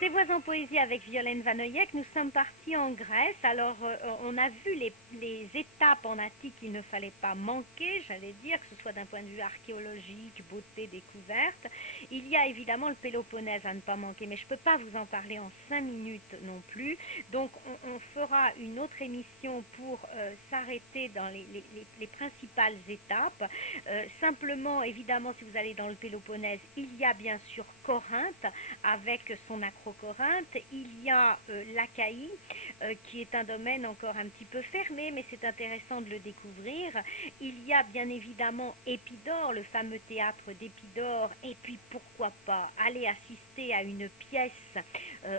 C'est Voix en poésie avec Violaine Vanoyek. Nous sommes partis en Grèce. Alors, on a vu les étapes en Attique qu'il ne fallait pas manquer, j'allais dire, que ce soit d'un point de vue archéologique, beauté, découverte. Il y a évidemment le Péloponnèse à ne pas manquer, mais je ne peux pas vous en parler en 5 minutes non plus. Donc, on fera une autre émission pour s'arrêter dans les principales étapes. Simplement, évidemment, si vous allez dans le Péloponnèse, il y a bien sûr Corinthe avec son Acrocorinthe. Il y a l'Achaïe, qui est un domaine encore un petit peu fermé, mais c'est intéressant de le découvrir. Il y a bien évidemment Épidore, le fameux théâtre d'Épidore, et puis pourquoi pas aller assister à une pièce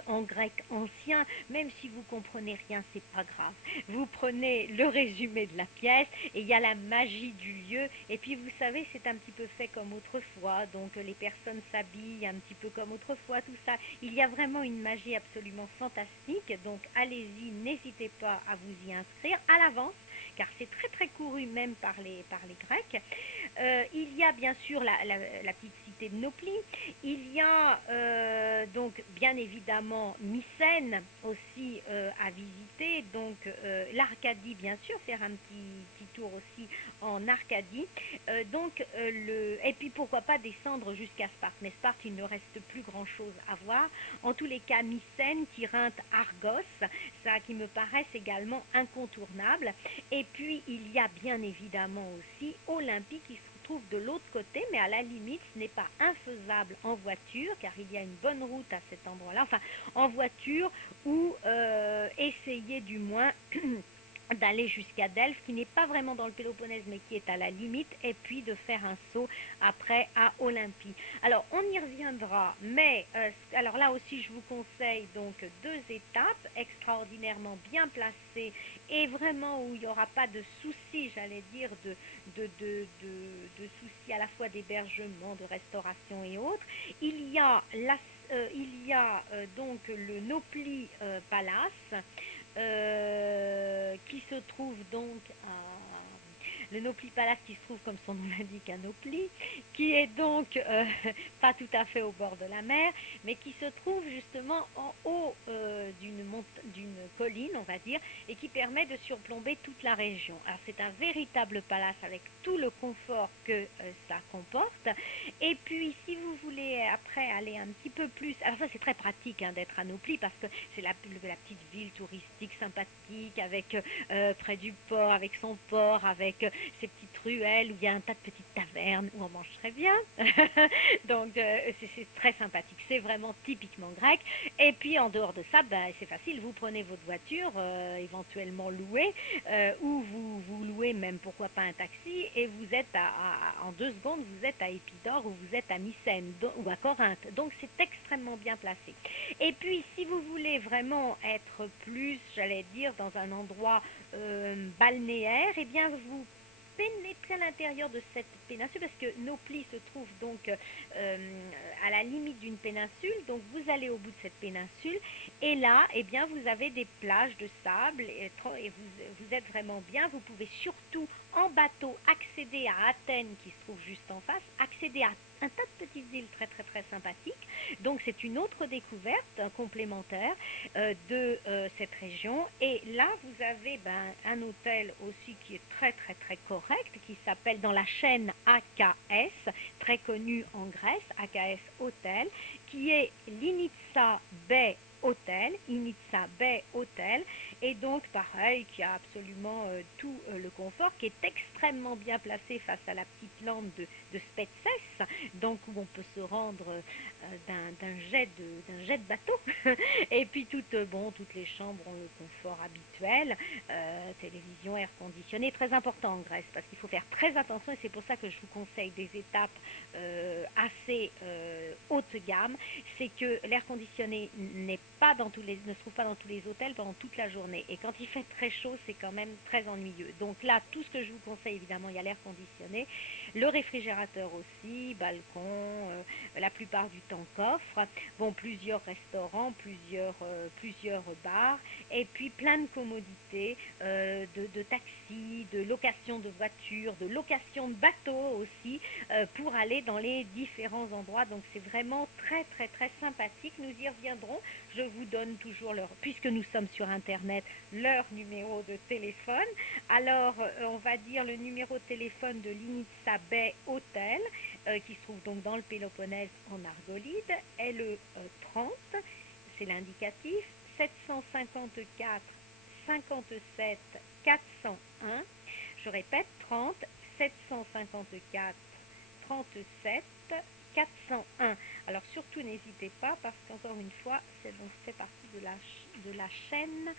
en grec ancien, même si vous comprenez rien, c'est pas grave. Vous prenez le résumé de la pièce et il y a la magie du lieu. Et puis vous savez, c'est un petit peu fait comme autrefois, donc les personnes s'habillent un petit peu comme autrefois, tout ça. Il y a vraiment une magie absolument fantastique, donc allez-y, n'hésitez pas à vous y inscrire à l'avance, car c'est très très couru même par les Grecs. Il y a bien sûr la petite cité de Nauplie, il y a donc bien évidemment Mycène aussi à visiter, donc l'Arcadie bien sûr, faire un petit tour aussi en Arcadie. Et puis pourquoi pas descendre jusqu'à Sparte, mais Sparte il ne reste plus grand chose à voir. En tous les cas, Mycène, Tyrinthe, Argos, ça qui me paraissent également incontournables. Et puis il y a bien évidemment aussi Olympie qui se trouve de l'autre côté, mais à la limite ce n'est pas infaisable en voiture, car il y a une bonne route à cet endroit-là, enfin en voiture, ou essayer du moins d'aller jusqu'à Delphes, qui n'est pas vraiment dans le Péloponnèse, mais qui est à la limite, et puis de faire un saut après à Olympie. Alors, on y reviendra, mais alors là aussi, je vous conseille donc 2 étapes extraordinairement bien placées et vraiment où il n'y aura pas de soucis, j'allais dire, de soucis à la fois d'hébergement, de restauration et autres. Il y a donc le Naupli Palace, qui se trouve donc le Naupli Palace, qui se trouve comme son nom l'indique à Naupli, qui est donc pas tout à fait au bord de la mer, mais qui se trouve justement en haut d'une colline, on va dire, et qui permet de surplomber toute la région. Alors c'est un véritable palace avec tout le confort que ça comporte. Et puis si vous voulez après aller un petit peu plus, alors ça c'est très pratique hein, d'être à Naupli, parce que c'est la petite ville touristique sympathique avec près du port, avec son port, avec ces petites ruelles où il y a un tas de petites tavernes où on mange très bien. Donc c'est très sympathique, c'est vraiment typiquement grec. Et puis en dehors de ça, ben, c'est facile, vous prenez votre voiture, éventuellement louée, ou vous louez même pourquoi pas un taxi, et vous êtes en 2 secondes, vous êtes à Épidore ou vous êtes à Mycène ou à Corinthe. Donc c'est extrêmement bien placé. Et puis si vous voulez vraiment être plus, j'allais dire, dans un endroit balnéaire, eh bien vous pénétrez à l'intérieur de cette péninsule, parce que Naupli se trouve donc à la limite d'une péninsule. Donc vous allez au bout de cette péninsule et là, eh bien, vous avez des plages de sable, et vous êtes vraiment bien. Vous pouvez surtout en bateau accéder à Athènes, qui se trouve juste en face, accéder à un tas de petites îles très très très sympathiques. Donc c'est une autre découverte complémentaire de cette région. Et là, vous avez un hôtel aussi qui est très très très correct, qui s'appelle, dans la chaîne AKS, très connu en Grèce, AKS Hotel, qui est l'Initsa Bay Hotel, Initsa Bay Hotel, et donc pareil, qui a absolument tout le confort, qui est extrêmement bien placé face à la petite lande de Spetses, donc où on peut se rendre d'un jet de bateau. Et puis toutes les chambres ont le confort habituel, télévision, air conditionné, très important en Grèce, parce qu'il faut faire très attention, et c'est pour ça que je vous conseille des étapes assez haute gamme. C'est que l'air conditionné ne se trouve pas dans tous les hôtels pendant toute la journée. journée. Et quand il fait très chaud, c'est quand même très ennuyeux. Donc là, tout ce que je vous conseille, évidemment, il y a l'air conditionné, le réfrigérateur aussi, balcon, la plupart du temps coffre, bon, plusieurs restaurants, plusieurs bars, et puis plein de commodités, de taxis, de location de voitures, de location de bateaux aussi, pour aller dans les différents endroits. Donc c'est vraiment très très très sympathique. Nous y reviendrons. Je vous donne toujours leur, puisque nous sommes sur Internet, leur numéro de téléphone. Alors on va dire le numéro de téléphone de l'Initsa Bay Hotel, qui se trouve donc dans le Péloponnèse en Argolide, est le 30, c'est l'indicatif, 754 57 401. Je répète, 30 754 37 401. Alors surtout n'hésitez pas parce qu'encore une fois, c'est donc fait partie de la chaîne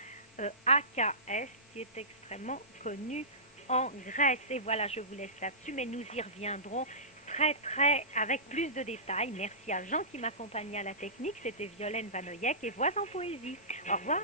AKS qui est extrêmement connue en Grèce. Et voilà, je vous laisse là-dessus, mais nous y reviendrons très avec plus de détails. Merci à Jean qui m'accompagnait à la technique. C'était Violaine Vanoyek et Voix en poésie. Au revoir.